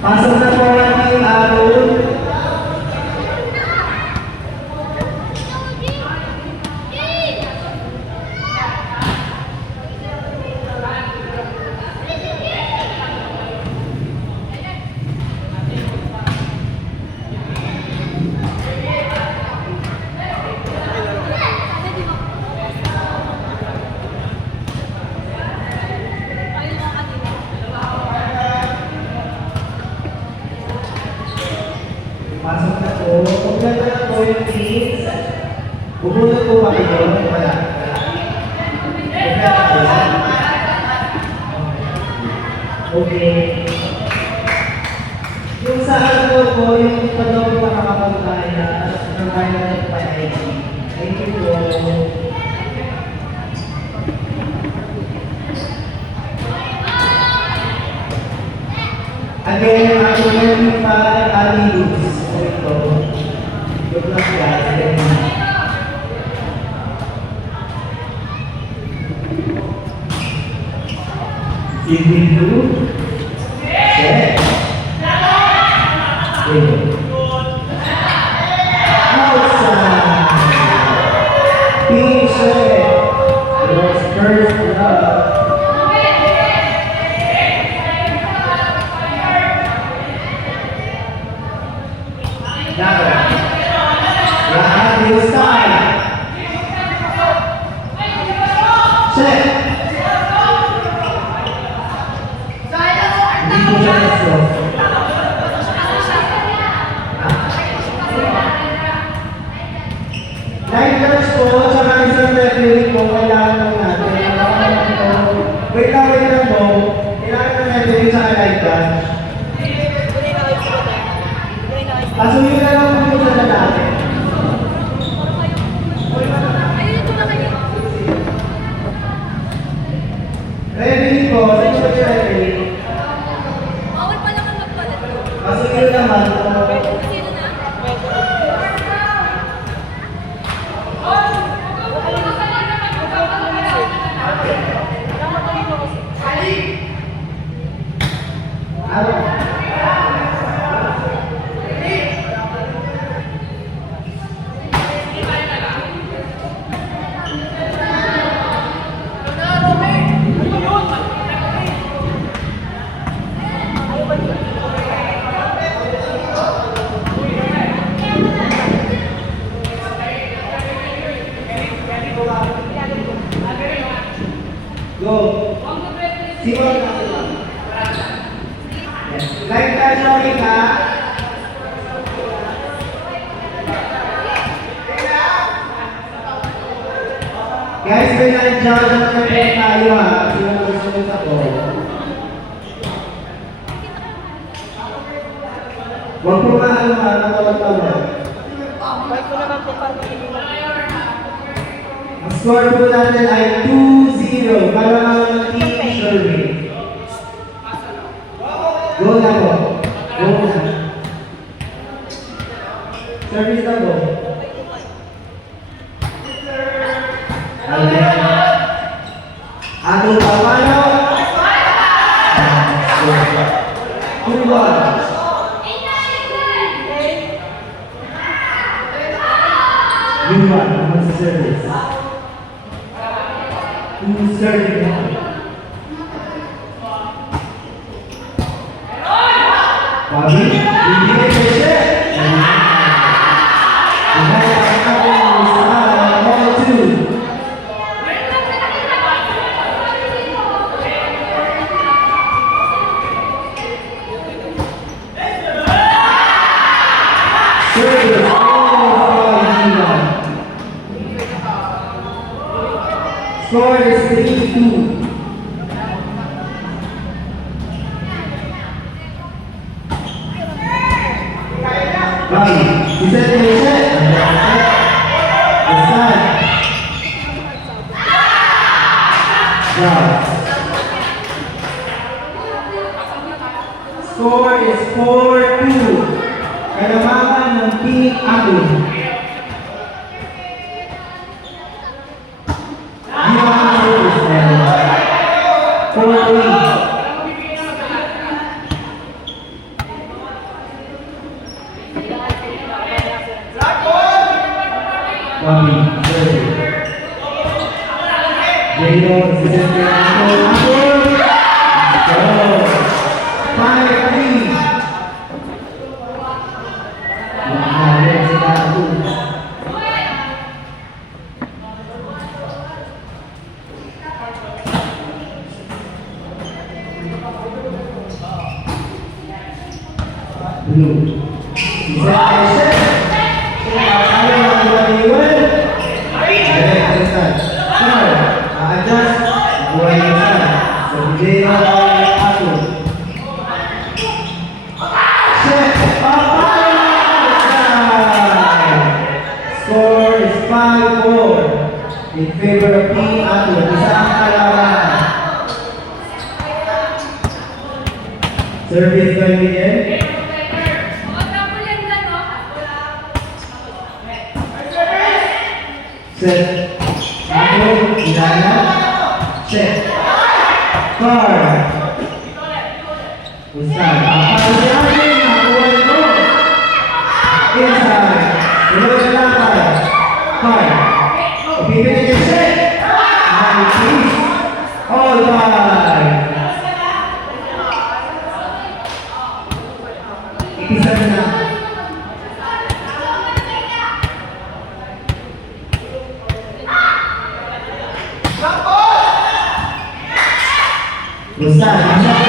Pasok na po ang team Arun. Pasok na po. Kumpleta na po yung teams. Bubunod po kami doon. Wala. Okay. Yung sa ano po, yung padaw po nakakapagkain na ng bayan ng PID. Thank you po. Again, ako yung pa-alilus. Ito. Good luck guys. Evening two. Set. Outside. Team set. Your first love. Lahat yung style. Set. Hindi ko siya gusto. Lighters po, tsaka isang referee po, kailangan lang natin. Wait lang po. Kailangan ng referee tsaka lighters. Pasunin na lang po sa lalaki. Ready po, sino ba yung ready? Bawal pa naman magpalit. Pasunin naman. Sino na? Go. Simula na. Like tayo sa ka. Guys, may na-judge na tayo ha. Sino gusto ako? Huwag po maano ha. Natawag-tawag. Ang score po natin ay 2-0 para mga team Sherwin. Go na po. Go na. Service na po. Atong pamano. 2-1. Yuan, naman sa service. 2-0. Bobby, hindi ka siya. Score is 3-2. Bobby, isa na isa. Score is 4-2. Kalamangan ng Team Agum. Jado, assistant kay Apple. Apple! Let's go! 5-3. Nakakaya si Apple. Blue. Isa kay Chef. Ayaw ang iwan-iwan. Direct inside. Four. A-adjust. Buhay inside. So, Jado kay Apple. Chef. Score is 5-4 in favor of Team Apple. Isa ang kalaban. Service by Miguel. Set. Apple. Ilana. Set. Car. Ustad. Apple si Arvin. Nakuha ito. Inside. Ulo sa lakad. Car. Pipili kay Set. Nice. All by. Isa na. Ustad. Outside.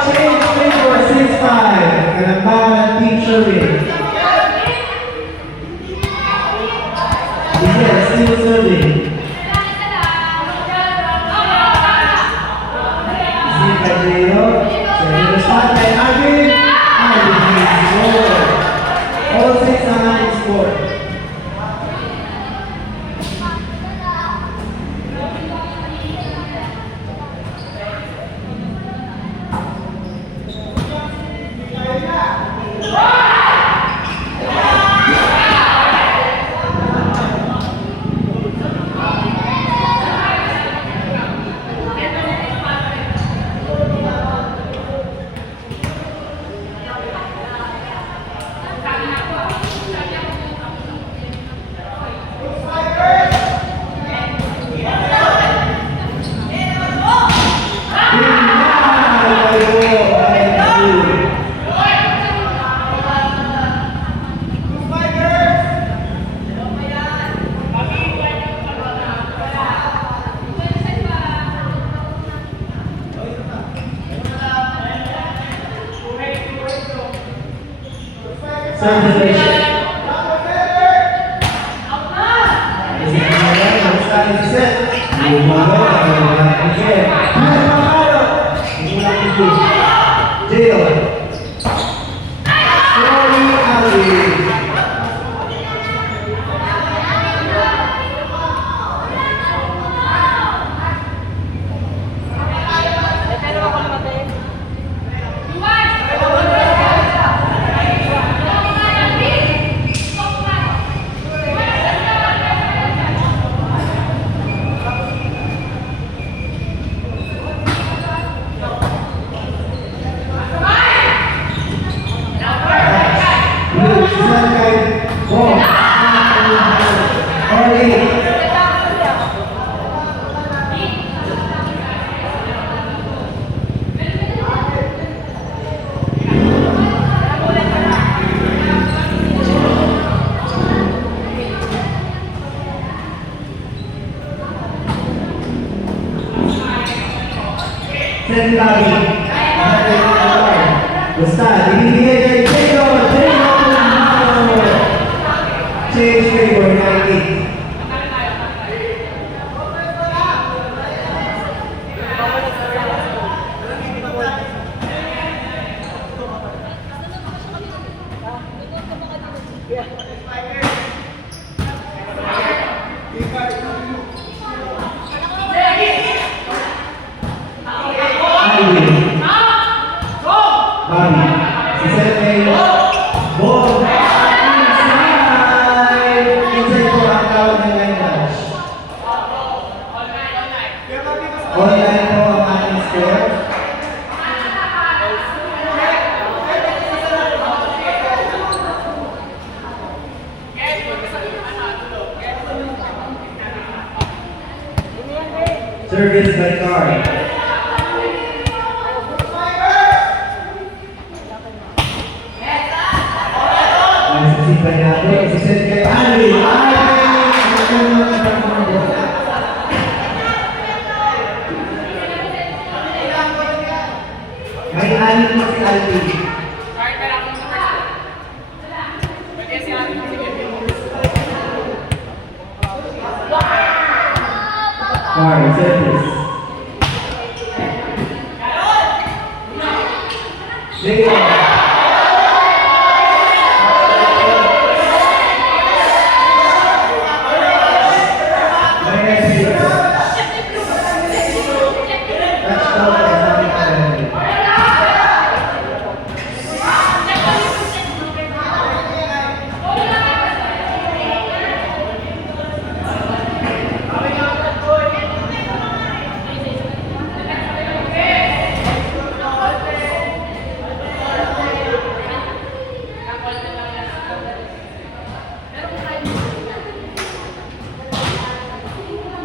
Change favor. 6-5. Kanambangan Team Sherwin. Yes, still serving. Si Cadero. Segundo spot kay Arvin. Arvin score. All 6 ang ating score. Celebration. Basta, binibigay kay Jado. Change favor kay Kate. Bobby, si Sete, ball, inside po ang tawag ng line dash. Online po ang ating score. Service by card. Si Bernardo, si Sergio Ali. May anin mo si Alvin. Kahit na lang sa first. Pwede si Ate mo sige. Card, service. Sige.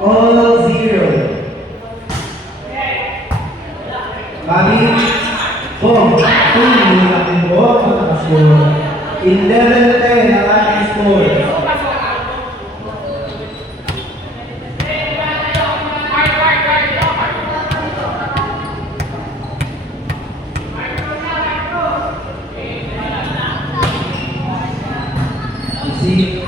All zero. Bobby, boom. Hindi natin po makakascore. 11-10 ang ating score. See?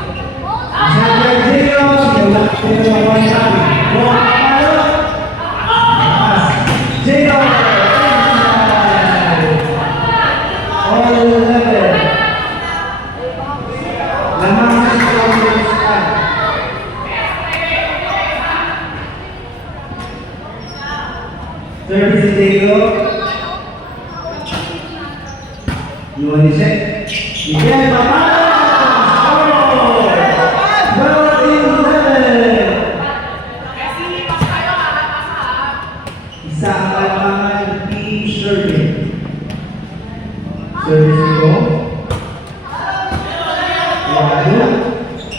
Service Diego. You want to check? Miguel Papalo! Isa ang kalamangan ng team Sherman. Service Diego.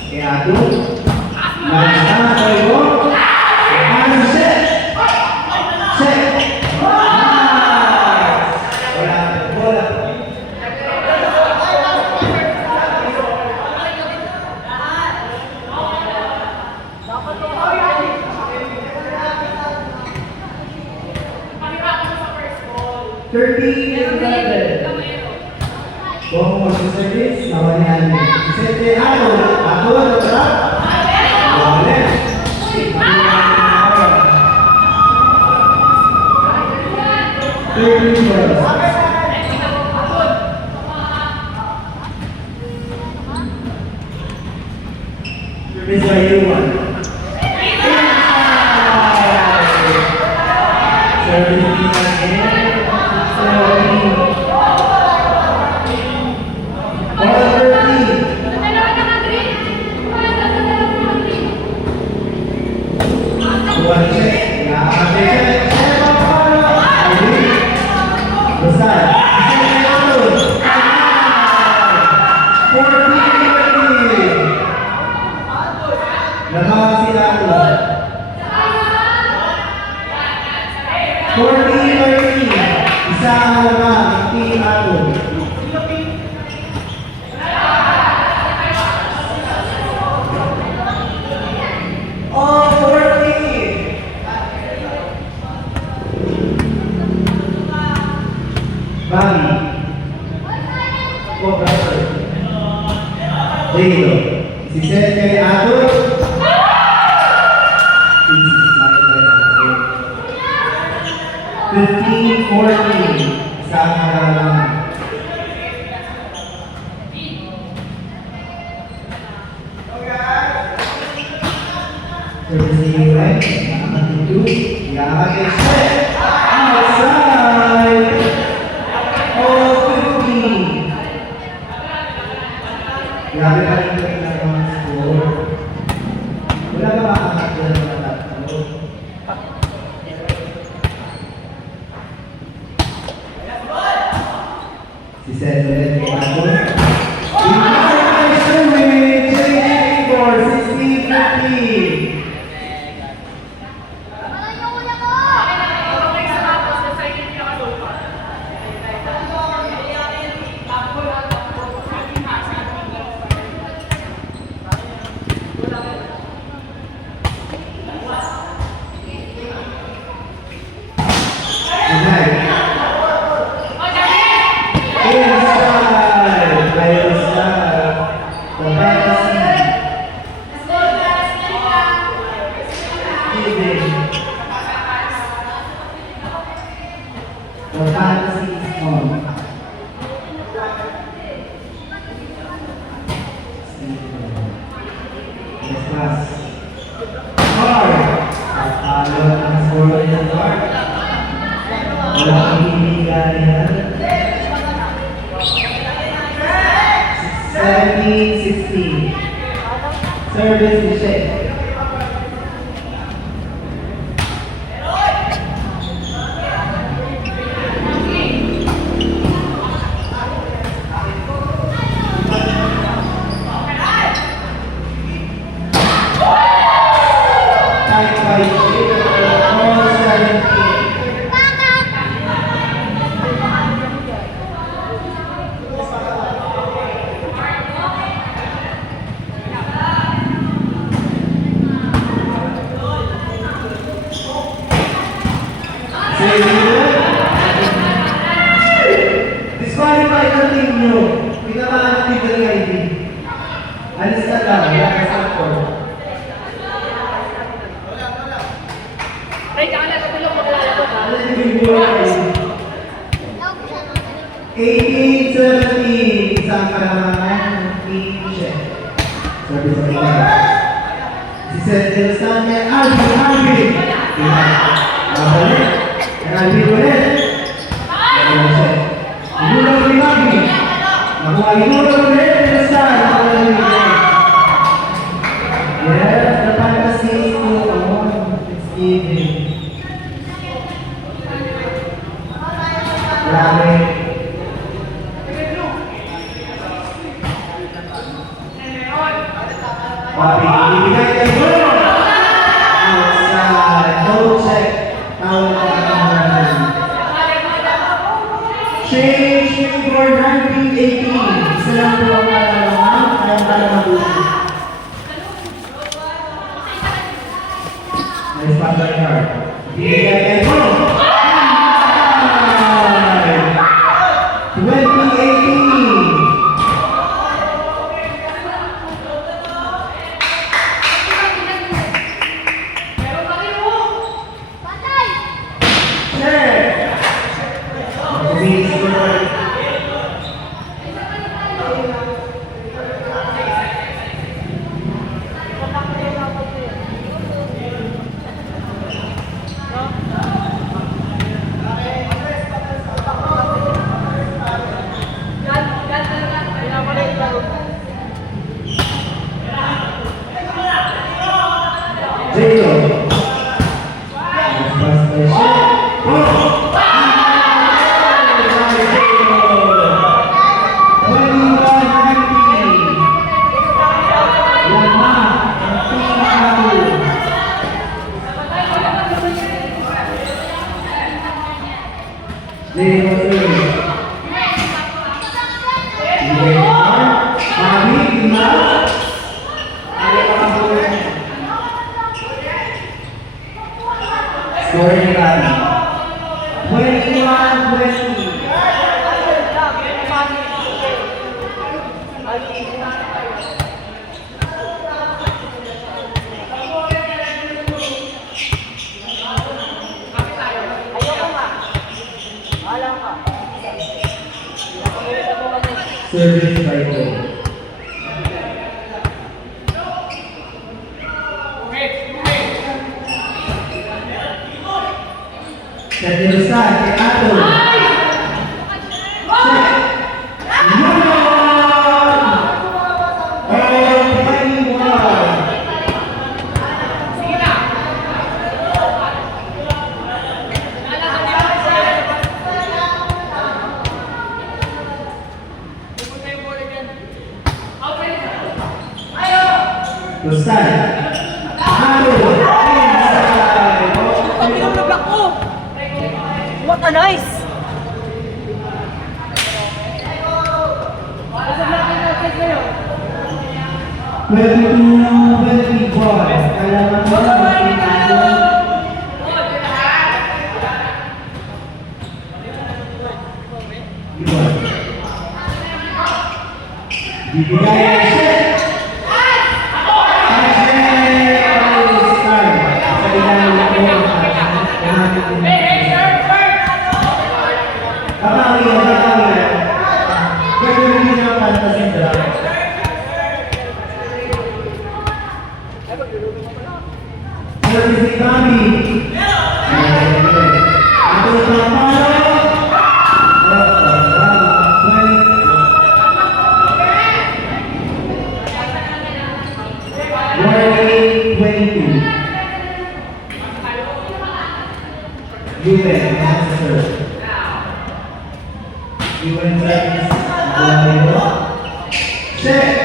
Eado. Marisana Diego. Ano set? Set. Bola. 13-11. Kung mo si service, nawalan niya. Si Sete, ako, sarap. Wala. 13-12. Service by Yuan. Service again. Isa ang lamang, team Ato. Oh, 40! Bali. Brother. Dito. Si Sete Ato. 15-14 sa halaman. Servicing right, nakakatutu, yakakit set, outside, all 15. Grabe pa rin ito ng score. Wala ba makakatulan ng tatlo? Si Seth ulit kay Ato. Changing for 16-15. The fantasy is on. Yes, class. Car! Talo ang score ng car. Walang ibigay yan. 17-16. Service to check. Tied by all 17. Disqualify ang team nyo. Pinamaan ang team ng ID. Alis na lang. Wala ka sa ako. Ay, tsaka natutulog maglalaro ka. Ano yung big boy? 18-17. Isang kalamangan ng team check. Sabi sa mga. Si Seth Sanya, Alvin! Babalik. Alvin ulit. Inulang ni Magni. Nakuha inulang ulit. Yes, the fantasy is still on. It's evening. Grabe. Papi, ibigay kayo mo! Outside, no check. Tawag ang change for 1918. Isa lang po ang kalalaman, ayaw ka na mabuti. Nice pass by card. Ibigay kayo mo! 2018. Jacob. Pass by Shea. Scoring rally. 21-20. Service by Cole. Set the side, kay Ato. To side. Ato. Ang pinag-block ko! What a nice! Bibigay ang set. Sa ilang Juven, answer. Juven service. Buwan Set.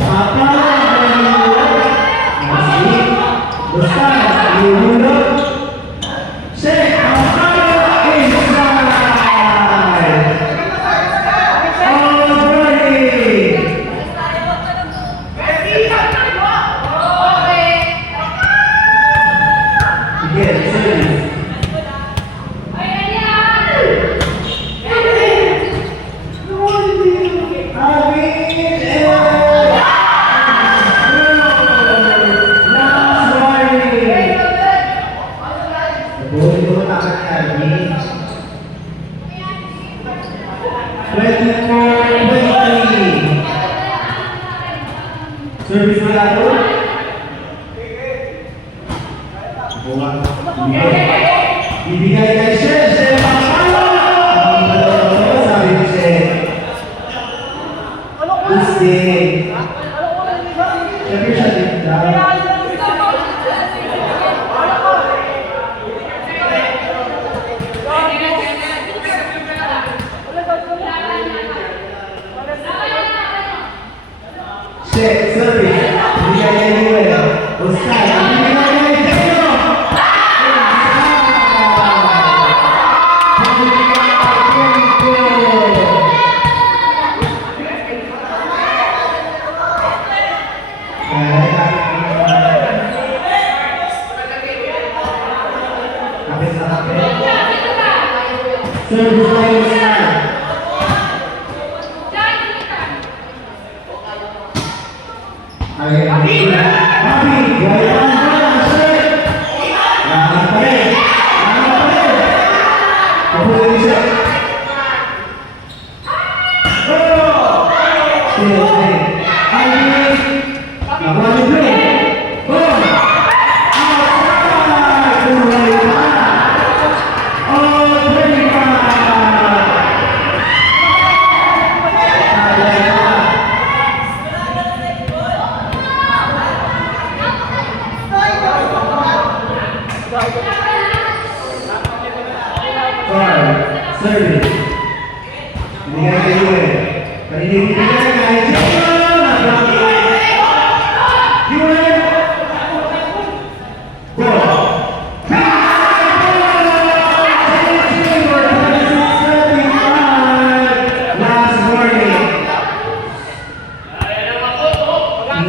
Papa. Masih. Besar. Diulur. Set. Papa. Inside. Alrighty. Again, service. Service na ito. Ibigay kay Chef, Chef Papalo! Sabi ni Chef. Gusti. Siyempre siya din daw. Chef, service. Ibigay kay Joel. Oscar, ibigay kay Jeno. Service by Oscar. Happy, gaya ang Chef. Lahat pa rin. Kapulay ni Chef. Nakuha ni Blue. Boom! Outside! Kulay pa. Oh, 25! Kulay pa. Service. Binigay kay Joel. Binigay kay Joel. Joel. Go. Last warning.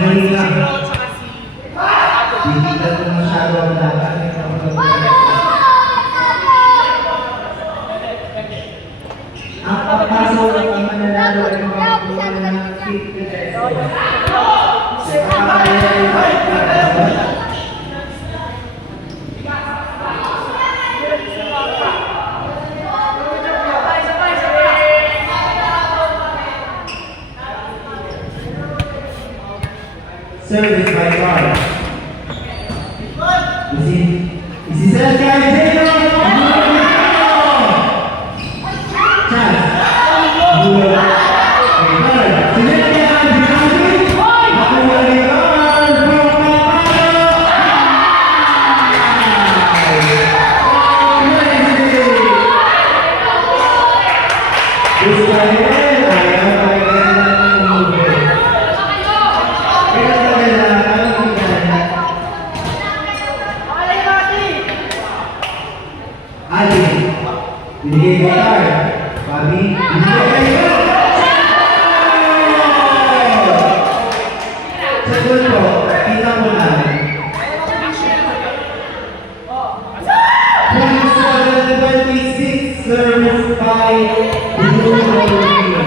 Hindi lang. Hindi ko masyado ang laban. Ang papasok ng mananalo ay mga buwan ng 50 pesos. Service by car. Isi-set kay Jeno. Chance. Ali, binigay kay Car. Bobby, binigay kay Car. Segundo, kita mo na. 27-26, service by Blue Rodeo.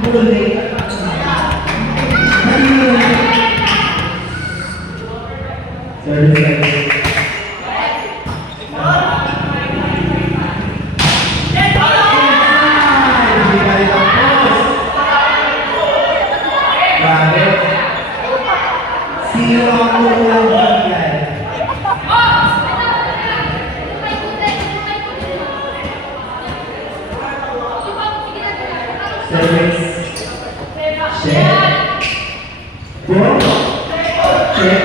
Muli. Service by sino ang unang bigay? Service. Chef. Go. Chef.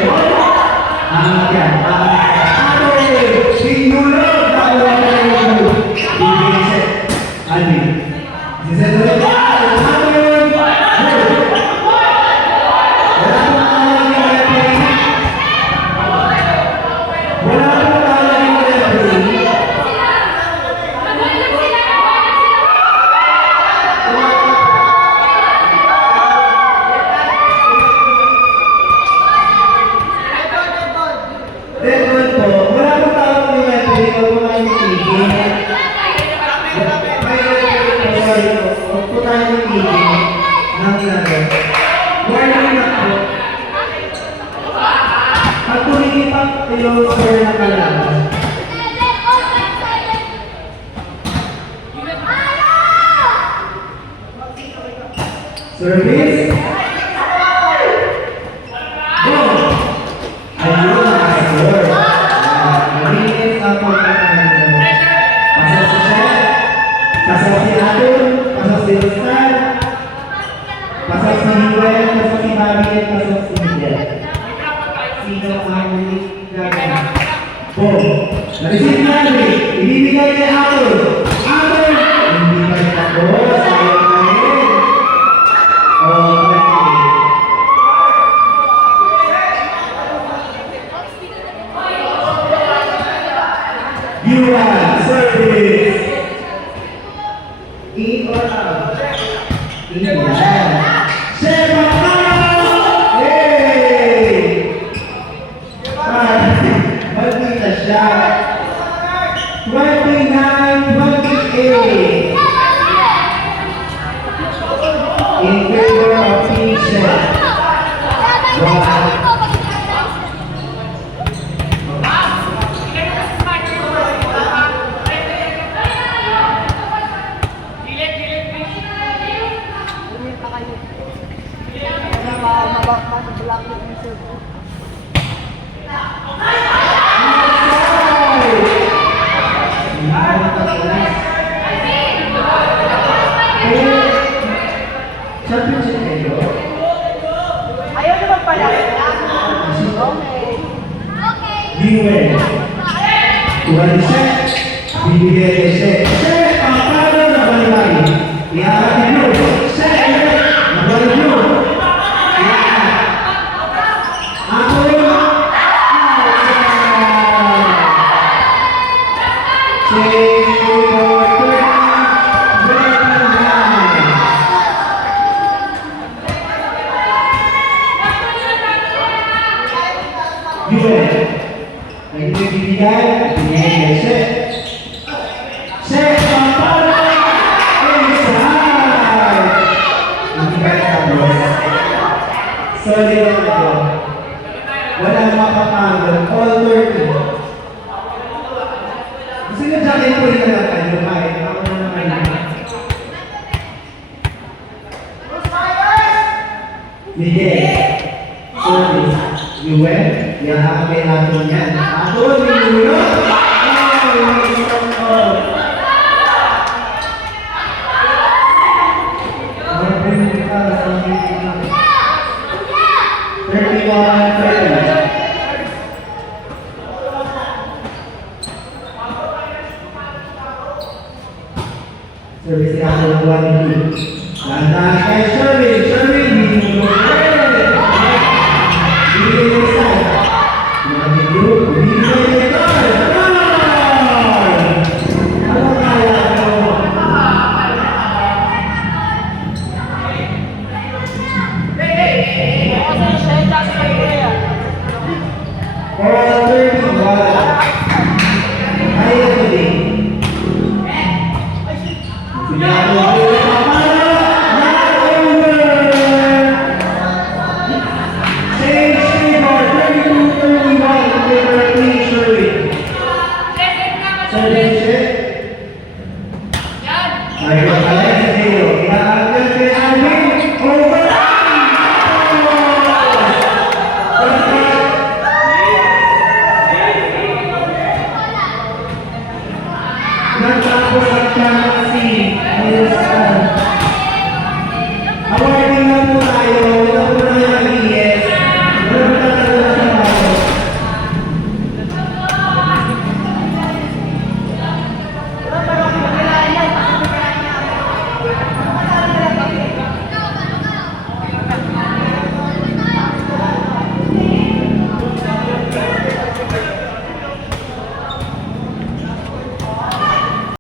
Angkat. Aduh. Sinulog. Service. Go! Ayun, nakasagot. Malinis ang pagkakain. Pasok si Chef. Pasok si Atul. Pasok si Rostan. Pasok si Miguel. Pasok si Bobby. At pasok si Miguel. Sino ang gagawin? Boom! Na-receive natin. Ibibigay kay Atul. Atul! Hindi pa rin ako. Sayang na rin. Okay. Yuan service. In or out? In yan. Sepak out! Hey! Magkita siya. 29-28. In favor of Team Chef. Wow. Championship kayo? Ayaw naman pala. Okay. Yuan. Tuhan di Chef. Bibigay kay Chef. Chef, ang palo na balibay. Iharapin nyo. Chef, nabalik nyo. Ako yun. Change for 29. Yuan. Ang ibibigay, ibigay kay Chef. Chef, ang palo. Inside. Hindi ba tapos? Sorry lang ako. Wala mapapagod. All 30. Gusto nyo dyan po rin na kayo kahit ako na naman. Miguel. Service. Yuan. Yakapin natin yan. Ako, Yuan. Service ka ng 1-2. Lantahan kay Sherwin. Sherwin, hindi mo hindi mo style. Hindi mo ito. Ano kaya ito? All 30, wala. Ayaw ko din. Nagtapos ang chance si Wilson.